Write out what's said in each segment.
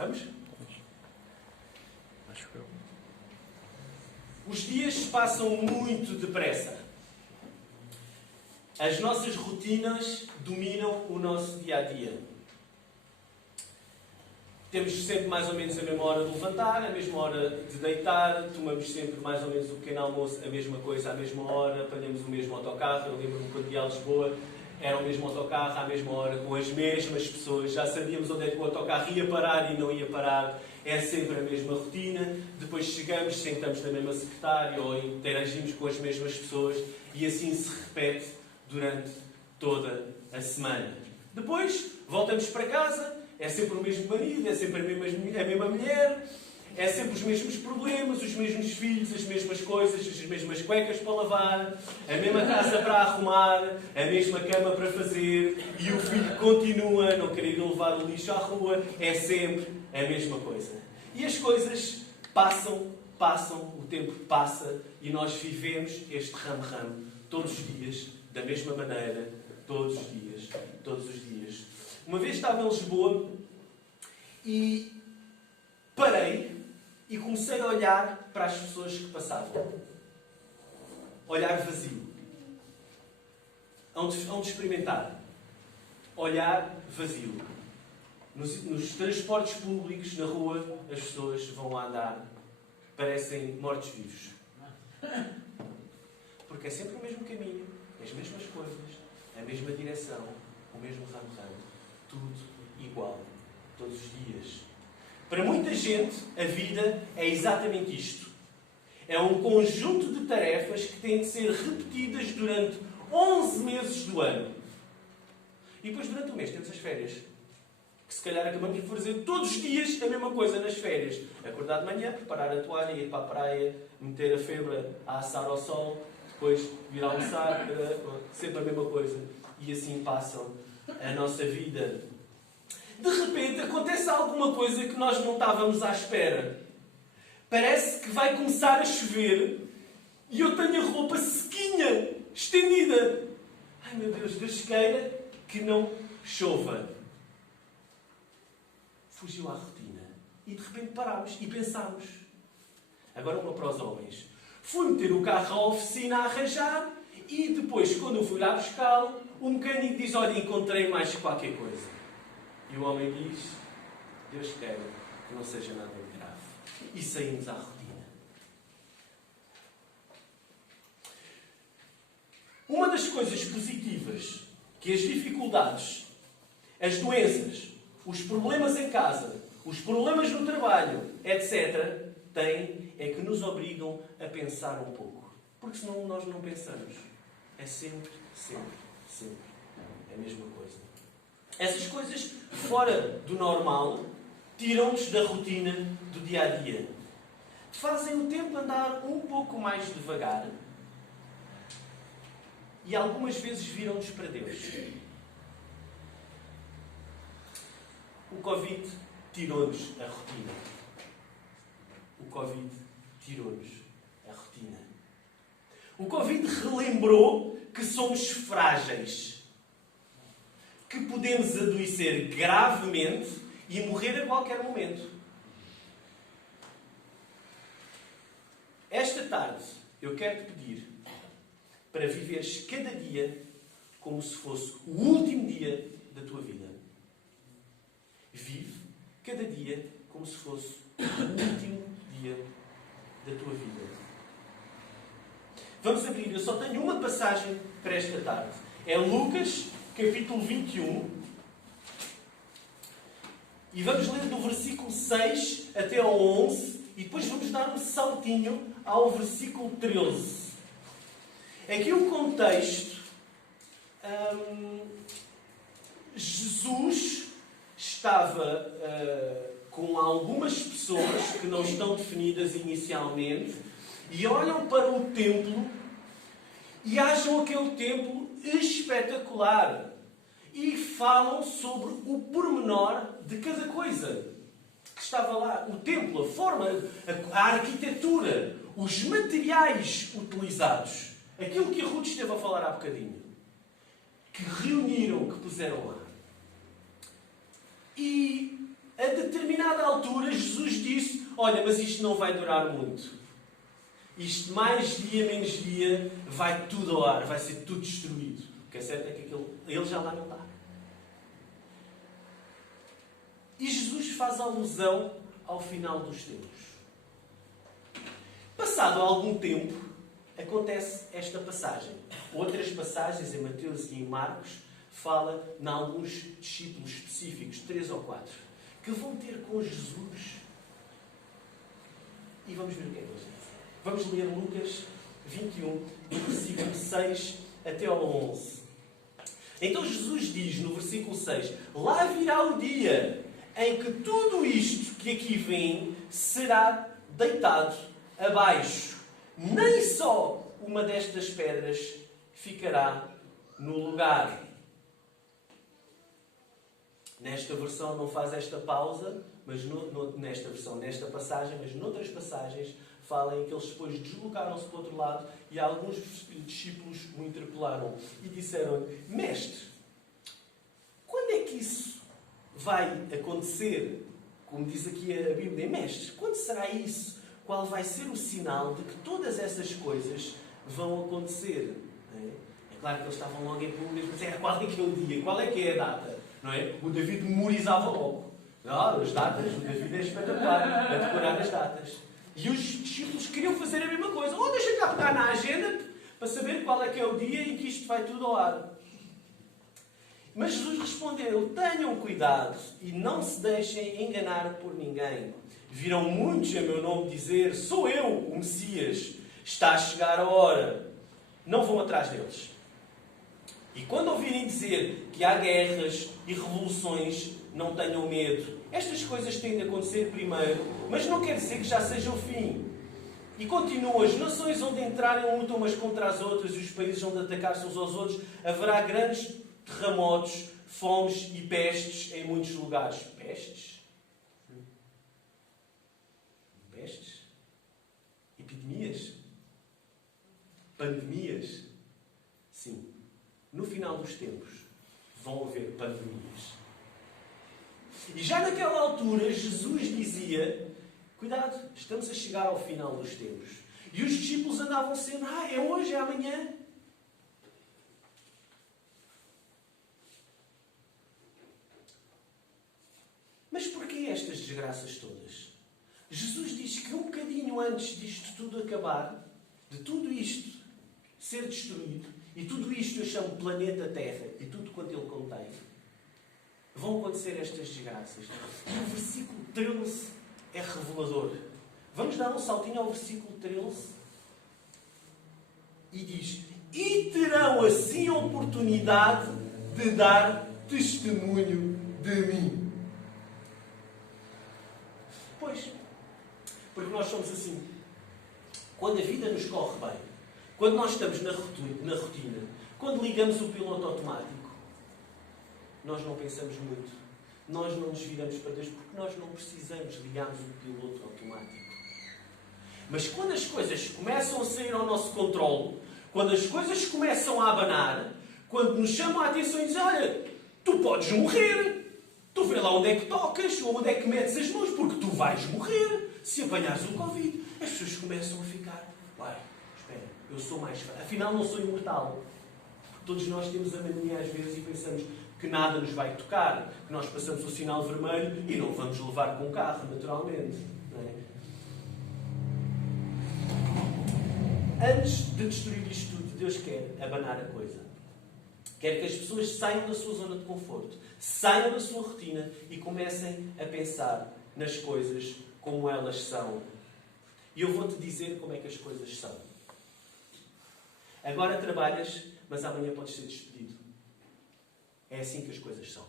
Vamos? Acho que eu. Os dias passam muito depressa. As nossas rotinas dominam o nosso dia-a-dia. Temos sempre mais ou menos a mesma hora de levantar, a mesma hora de deitar, tomamos sempre mais ou menos o pequeno almoço, a mesma coisa à mesma hora, apanhamos o mesmo autocarro. Eu lembro-me quando ia a Lisboa, era o mesmo autocarro à mesma hora, com as mesmas pessoas, já sabíamos onde é que o autocarro ia parar e não ia parar, é sempre a mesma rotina. Depois chegamos, sentamos na mesma secretária ou interagimos com as mesmas pessoas e assim se repete durante toda a semana. Depois voltamos para casa, é sempre o mesmo marido, é sempre a mesma mulher, é sempre os mesmos problemas, os mesmos filhos, as mesmas coisas, as mesmas cuecas para lavar, a mesma casa para arrumar, a mesma cama para fazer, e o filho continua a não querer ir levar o lixo à rua, é sempre a mesma coisa. E as coisas passam, o tempo passa, e nós vivemos este ramo-ramo todos os dias, da mesma maneira, todos os dias. Uma vez estava em Lisboa e parei e comecei a olhar para as pessoas que passavam. Olhar vazio. Hão de experimentar. Olhar vazio. Nos transportes públicos, na rua, as pessoas vão lá andar. Parecem mortos-vivos. Porque é sempre o mesmo caminho, as mesmas coisas, a mesma direção, o mesmo ramo-ramo. Tudo igual. Todos os dias. Para muita gente, a vida é exatamente isto. É um conjunto de tarefas que têm de ser repetidas durante 11 meses do ano. E depois, durante o mês, temos as férias. Que se calhar acabamos de fazer todos os dias a mesma coisa nas férias. Acordar de manhã, preparar a toalha, ir para a praia, meter a febra a assar ao sol, depois vir almoçar, sempre a mesma coisa. E assim passam a nossa vida. De repente acontece alguma coisa que nós não estávamos à espera. Parece que vai começar a chover e eu tenho a roupa sequinha, estendida. Ai meu Deus queira que não chova. Fugiu à rotina. E de repente parámos e pensámos. Agora uma para os homens. Fui meter o carro à oficina a arranjar e depois, quando eu fui lá buscá-lo, o mecânico diz: olha, encontrei mais qualquer coisa. E o homem diz: Deus queira que não seja nada de grave. E saímos à rotina. Uma das coisas positivas que as dificuldades, as doenças, os problemas em casa, os problemas no trabalho, etc., têm é que nos obrigam a pensar um pouco. Porque senão nós não pensamos. É sempre a mesma coisa. Essas coisas fora do normal tiram-nos da rotina do dia-a-dia. Fazem o tempo andar um pouco mais devagar e algumas vezes viram-nos para Deus. O Covid tirou-nos a rotina. O Covid tirou-nos a rotina. O Covid relembrou que somos frágeis. Que podemos adoecer gravemente e morrer a qualquer momento. Esta tarde, eu quero te pedir para viveres cada dia como se fosse o último dia da tua vida. Vive cada dia como se fosse o último dia da tua vida. Vamos abrir, eu só tenho uma passagem para esta tarde. É Lucas, capítulo 21. E vamos ler do versículo 6 até ao 11. E depois vamos dar um saltinho ao versículo 13. Aqui o contexto. Jesus estava com algumas pessoas que não estão definidas inicialmente e olham para o templo e acham aquele templo espetacular e falam sobre o pormenor de cada coisa que estava lá. O templo, a forma, a arquitetura, os materiais utilizados. Aquilo que a Ruth esteve a falar há bocadinho. Que reuniram, que puseram lá. E a determinada altura, Jesus disse: olha, mas isto não vai durar muito. Isto, mais dia, menos dia, vai tudo ao ar, vai ser tudo destruído. O que é certo é que ele já lá não está. E Jesus faz alusão ao final dos tempos. Passado algum tempo, acontece esta passagem. Outras passagens, em Mateus e em Marcos, fala em alguns discípulos específicos, 3 ou 4, que vão ter com Jesus. E vamos ver o que é que eles dizem. Vamos ler Lucas 21, do versículo 6 até ao 11. Então Jesus diz no versículo 6: lá virá o dia em que tudo isto que aqui vem será deitado abaixo. Nem só uma destas pedras ficará no lugar. Nesta versão não faz esta pausa, mas nesta versão, nesta passagem, mas noutras passagens, falam que eles depois deslocaram-se para o outro lado e alguns discípulos o interpelaram e disseram-lhe: mestre, quando é que isso vai acontecer? Como diz aqui a Bíblia, mestre, quando será isso? Qual vai ser o sinal de que todas essas coisas vão acontecer? É claro que eles estavam logo em público, mas era qual é que é o dia? Qual é que é a data? Não é? O David memorizava logo. As datas, o David é espetacular a decorar as datas. E os discípulos queriam fazer a mesma coisa. Deixa cá pegar na agenda para saber qual é que é o dia em que isto vai tudo ao ar. Mas Jesus respondeu: tenham cuidado e não se deixem enganar por ninguém. Virão muitos a meu nome dizer: sou eu, o Messias. Está a chegar a hora. Não vão atrás deles. E quando ouvirem dizer que há guerras e revoluções, não tenham medo. Estas coisas têm de acontecer primeiro, mas não quer dizer que já seja o fim. E continuam: as nações onde entrarem lutam umas contra as outras e os países onde atacar-se uns aos outros. Haverá grandes terremotos, fomes e pestes em muitos lugares. Pestes? Pestes? Epidemias? Pandemias? Sim. No final dos tempos vão haver pandemias. E já naquela altura Jesus dizia: cuidado, estamos a chegar ao final dos tempos. E os discípulos andavam sempre: é hoje, é amanhã. Mas porquê estas desgraças todas? Jesus diz que um bocadinho antes disto tudo acabar, de tudo isto ser destruído, e tudo isto eu chamo planeta Terra, e tudo quanto ele contém, vão acontecer estas desgraças. E o versículo 13 é revelador. Vamos dar um saltinho ao versículo 13. E diz: e terão assim a oportunidade de dar testemunho de mim. Pois, porque nós somos assim. Quando a vida nos corre bem, quando nós estamos na rotina, quando ligamos o piloto automático, nós não pensamos muito. Nós não nos viramos para Deus porque nós não precisamos ligarmos o piloto automático. Mas quando as coisas começam a sair ao nosso controle, quando as coisas começam a abanar, quando nos chamam a atenção e dizem: olha, tu podes morrer, tu vê lá onde é que tocas, ou onde é que metes as mãos, porque tu vais morrer se apanhares o Covid. As pessoas começam a ficar: espera, eu sou mais fraco, afinal não sou imortal. Todos nós temos a mania às vezes e pensamos que nada nos vai tocar, que nós passamos o sinal vermelho e não vamos levar com o carro, naturalmente. Não é? Antes de destruir isto tudo, Deus quer abanar a coisa. Quer que as pessoas saiam da sua zona de conforto, saiam da sua rotina e comecem a pensar nas coisas como elas são. E eu vou-te dizer como é que as coisas são. Agora trabalhas, mas amanhã podes ser despedido. É assim que as coisas são.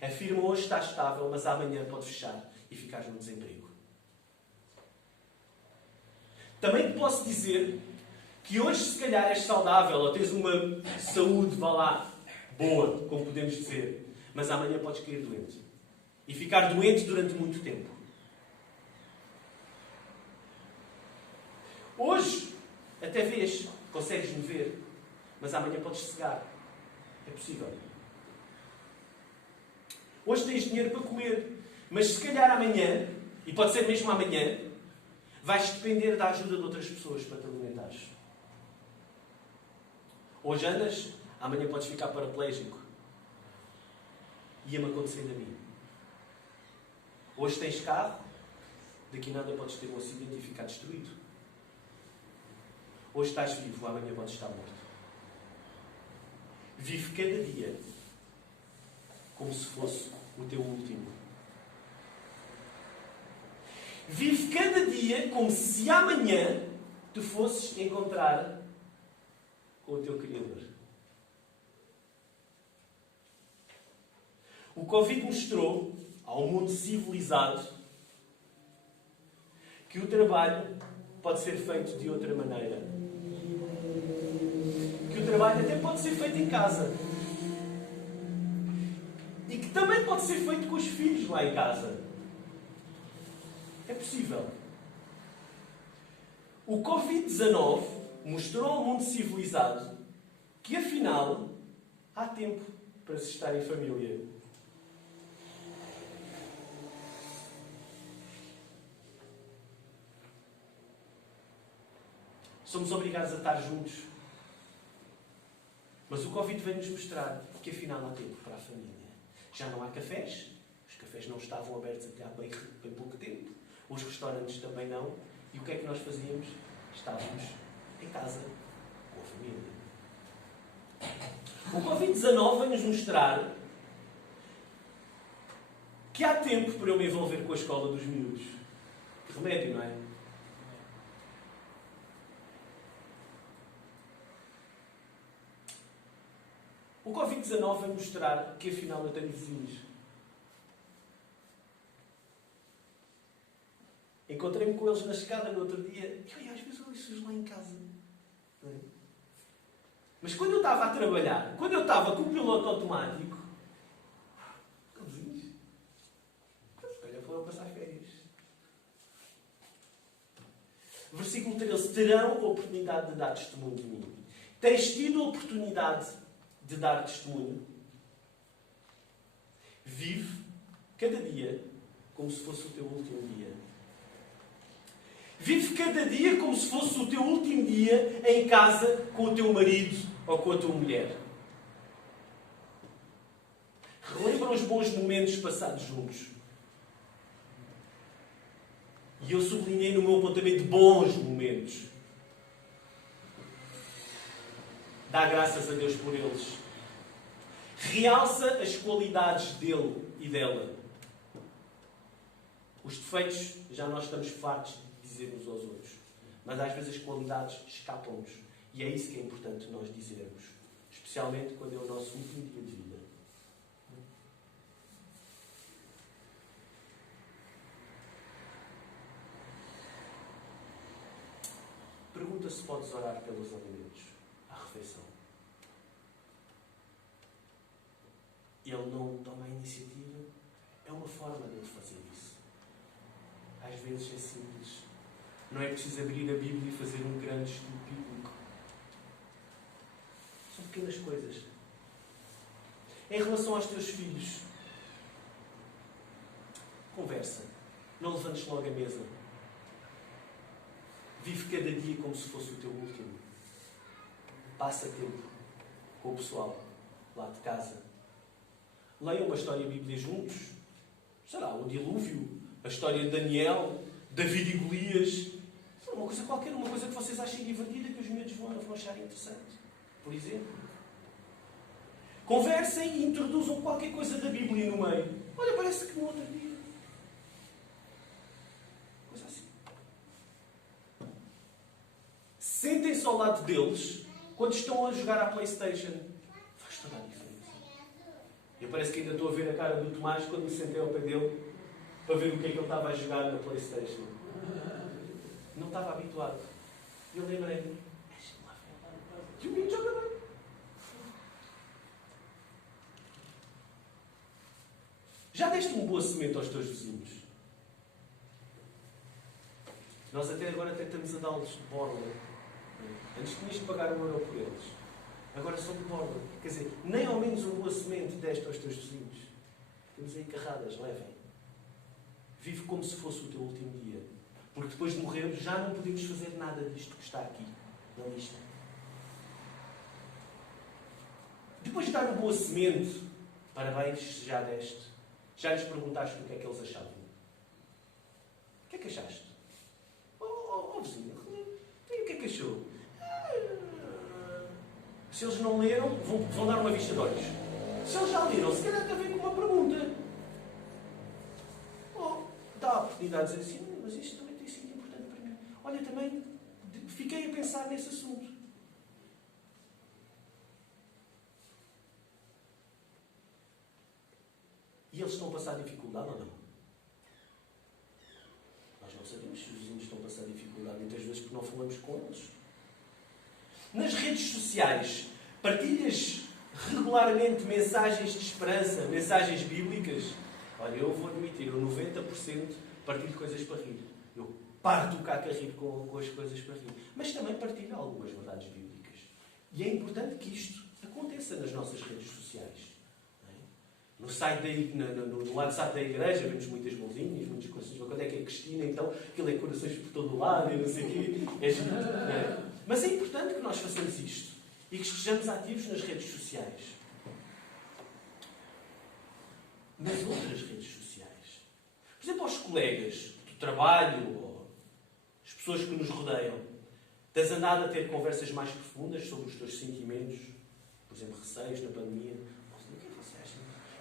A firma hoje está estável, mas amanhã pode fechar e ficares no desemprego. Também te posso dizer que hoje, se calhar, és saudável ou tens uma saúde, vá lá, boa, como podemos dizer, mas amanhã podes cair doente. E ficar doente durante muito tempo. Hoje, até vês, consegues-me ver, mas amanhã podes cegar. É possível. Hoje tens dinheiro para comer. Mas se calhar amanhã, e pode ser mesmo amanhã, vais depender da ajuda de outras pessoas para te alimentares. Hoje andas, amanhã podes ficar paraplégico. Ia-me acontecer a mim. Hoje tens carro, daqui a nada podes ter um acidente e ficar destruído. Hoje estás vivo, amanhã podes estar morto. Vive cada dia como se fosse o teu último. Vive cada dia como se amanhã te fosses encontrar com o teu Criador. O Covid mostrou ao mundo civilizado que o trabalho pode ser feito de outra maneira. Que o trabalho até pode ser feito em casa. E que também pode ser feito com os filhos lá em casa. É possível. O Covid-19 mostrou ao mundo civilizado que, afinal, há tempo para se estar em família. Somos obrigados a estar juntos. Mas o Covid veio-nos mostrar que, afinal, há tempo para a família. Já não há cafés. Os cafés não estavam abertos até há bem pouco tempo. Os restaurantes também não. E o que é que nós fazíamos? Estávamos em casa, com a família. O Covid-19 veio-nos mostrar que há tempo para eu me envolver com a escola dos miúdos. Que remédio, não é? O Covid-19 veio mostrar que, afinal, eu tenho vizinhos. Encontrei-me com eles na escada no outro dia. E às vezes eu ouço-os lá em casa. Não é? Mas quando eu estava a trabalhar, quando eu estava com o piloto automático, vizinhos, se calhar foram passar férias. Versículo 13. Terão a oportunidade de dar testemunho de mim. Tens tido a oportunidade de dar testemunho? Vive cada dia como se fosse o teu último dia. Vive cada dia como se fosse o teu último dia em casa com o teu marido ou com a tua mulher. Relembra os bons momentos passados juntos. E eu sublinhei no meu apontamento bons momentos. Dá graças a Deus por eles. Realça as qualidades dele e dela. Os defeitos já nós estamos fartos de dizer uns aos outros. Mas às vezes as qualidades escapam-nos. E é isso que é importante nós dizermos. Especialmente quando é o nosso último dia de vida. Pergunta se podes orar pelos alimentos à refeição. Ele não toma a iniciativa. É uma forma de ele fazer isso. Às vezes é simples. Não é preciso abrir a Bíblia e fazer um grande estudo bíblico. São pequenas coisas. Em relação aos teus filhos, conversa. Não levantes logo a mesa. Vive cada dia como se fosse o teu último. Passa tempo com o pessoal lá de casa. Leiam uma história bíblica juntos. Sei lá, o dilúvio, a história de Daniel, David e Golias. Uma coisa qualquer, uma coisa que vocês achem divertida, que os miúdos vão achar interessante. Por exemplo. Conversem e introduzam qualquer coisa da Bíblia no meio. Olha, parece que no outro dia. Coisa assim. Sentem-se ao lado deles quando estão a jogar à PlayStation. Faz toda a diferença. Eu parece que ainda estou a ver a cara do Tomás quando me sentei ao pé dele para ver o que é que ele estava a jogar na PlayStation. Não estava habituado. E eu lembrei-me. E o menino joga bem. Já deste uma boa semente aos teus vizinhos? Nós até agora tentamos a dá-los de borla. Antes tinhas de pagar €1 por eles. Agora são de borla. Quer dizer, nem ao menos uma boa semente deste aos teus vizinhos. Temos aí carradas, levem. Vive como se fosse o teu último dia. Porque depois de morrermos já não podemos fazer nada disto que está aqui na lista. Depois de dar uma boa semente, parabéns, se já deste. Já lhes perguntaste o que é que eles achavam. O que é que achaste? Oh, vizinho, e o que é que achou? Se eles não leram, vão dar uma vista de olhos. Se eles já leram, se calhar tem a ver com uma pergunta. Dá a oportunidade de dizer assim, mas isto também tem sido importante para mim. Olha, também fiquei a pensar nesse assunto. E eles estão a passar dificuldade ou não? Nós não sabemos se os vizinhos estão a passar dificuldade, muitas vezes porque não falamos com eles. Nas redes sociais, partilhas regularmente mensagens de esperança, mensagens bíblicas. Olha, eu vou admitir, eu 90% partilho coisas para rir. Eu parto o caco a rir com as coisas para rir. Mas também partilho algumas verdades bíblicas. E é importante que isto aconteça nas nossas redes sociais. No site no WhatsApp da igreja vemos muitas mãozinhas, muitas coisas. Quando é que é Cristina, então, aquilo é corações por todo o lado e não sei o quê. É giro, não é? Mas é importante que nós façamos isto e que estejamos ativos nas redes sociais. Nas outras redes sociais. Por exemplo, aos colegas do trabalho, ou as pessoas que nos rodeiam, tens andado a ter conversas mais profundas sobre os teus sentimentos, por exemplo, receios na pandemia.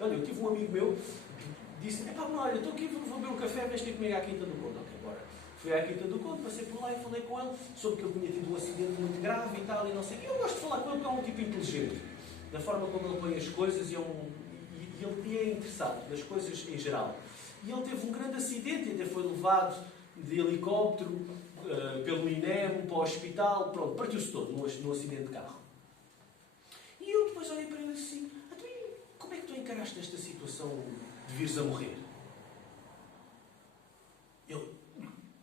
Olha, eu tive um amigo meu que disse: olha, estou aqui, vou beber um café, vens ter comigo à Quinta do Conde. Ok, bora. Fui à Quinta do Conde, passei por lá e falei com ele sobre que ele tinha tido um acidente muito grave e tal, e não sei. E eu gosto de falar com ele porque é um tipo inteligente. Da forma como ele põe as coisas e ele é interessado nas coisas em geral. E ele teve um grande acidente e até foi levado de helicóptero pelo INEM para o hospital. Pronto, partiu-se todo num acidente de carro. E eu depois olhei para ele assim: como é que tu encaraste esta situação de vires a morrer? Ele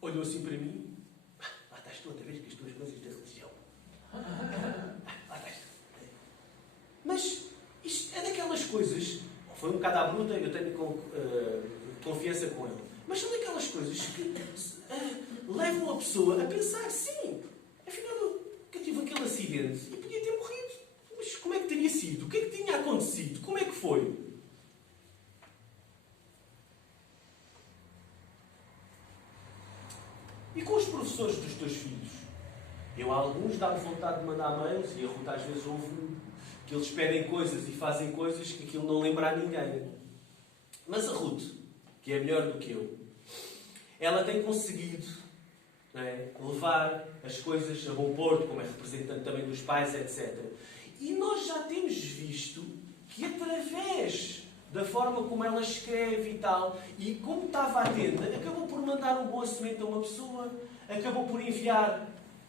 olhou assim para mim: estás tu outra vez com as tuas coisas da religião. Estás. Mas isto é daquelas coisas, foi um bocado à bruta, eu tenho confiança com ele, mas são daquelas coisas que levam a pessoa a pensar: sim, afinal eu tive aquele acidente e podia ter morrido. Mas como é que teria sido? O que é que tinha acontecido? Como é que foi? E com os professores dos teus filhos? Eu a alguns dá-me vontade de mandar mails e a Ruta às vezes ouve que eles pedem coisas e fazem coisas que aquilo não lembra a ninguém. Mas a Ruth, que é melhor do que eu, ela tem conseguido, não é, levar as coisas a bom porto, como é representante também dos pais, etc. E nós já temos visto que através da forma como ela escreve e tal, e como estava atenta, acabou por mandar um boa semente a uma pessoa, acabou por enviar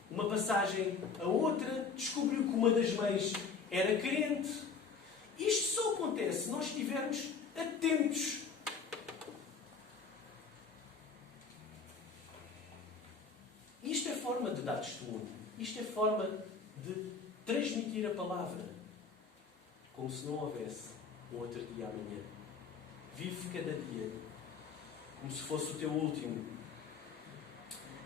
uma passagem a outra, descobriu que uma das mães era crente. Isto só acontece se nós estivermos atentos. Isto é forma de dar testemunho. Isto é forma de transmitir a palavra. Como se não houvesse um outro dia amanhã. Vive cada dia como se fosse o teu último.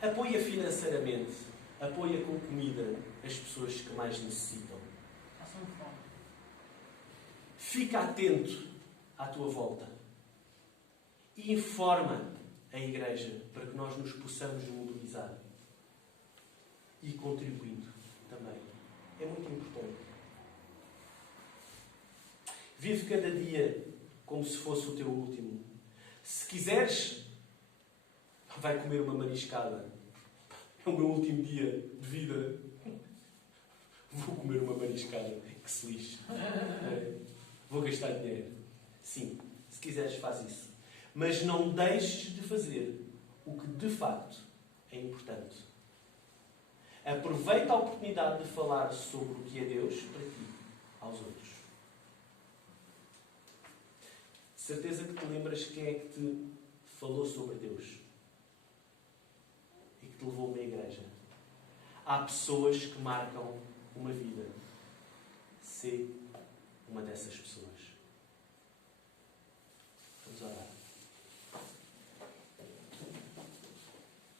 Apoia financeiramente, apoia com comida as pessoas que mais necessitam. Fica atento à tua volta e informa a igreja para que nós nos possamos mobilizar e contribuindo também. É muito importante. Vive cada dia como se fosse o teu último. Se quiseres, vai comer uma mariscada. É o meu último dia de vida. Vou comer uma mariscada. Que se lixe. Vou gastar dinheiro. Sim, se quiseres, faz isso. Mas não deixes de fazer o que de facto é importante. Aproveita a oportunidade de falar sobre o que é Deus para ti, aos outros. De certeza que te lembras quem é que te falou sobre Deus e que te levou a uma igreja. Há pessoas que marcam uma vida. Sê uma dessas pessoas.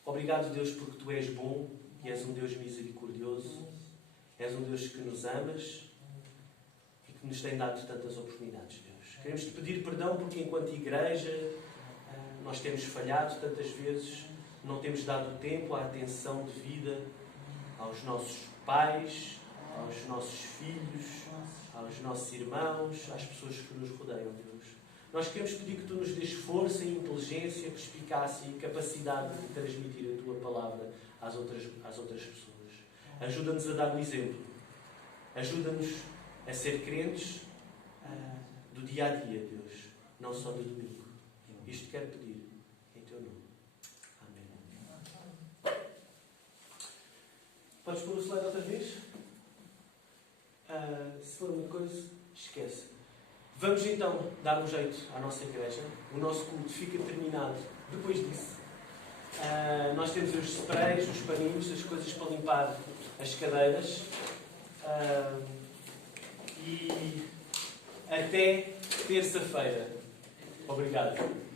Obrigado, Deus, porque Tu és bom e és um Deus misericordioso. És um Deus que nos amas e que nos tem dado tantas oportunidades, Deus. Queremos Te pedir perdão porque, enquanto igreja, nós temos falhado tantas vezes, não temos dado tempo, a atenção devida aos nossos pais, aos nossos filhos, aos nossos irmãos, às pessoas que nos rodeiam, Deus. Nós queremos pedir que Tu nos dês força e inteligência, perspicácia e capacidade de transmitir a Tua palavra às outras pessoas. Ajuda-nos a dar o exemplo. Ajuda-nos a ser crentes do dia a dia, Deus, não só do domingo. Isto quero pedir em Teu nome. Amém. Podes pôr o slide outra vez? Se for uma coisa, esquece. Vamos então dar um jeito à nossa igreja. O nosso culto fica terminado depois disso. Nós temos os sprays, os paninhos, as coisas para limpar as cadeiras. E até terça-feira. Obrigado.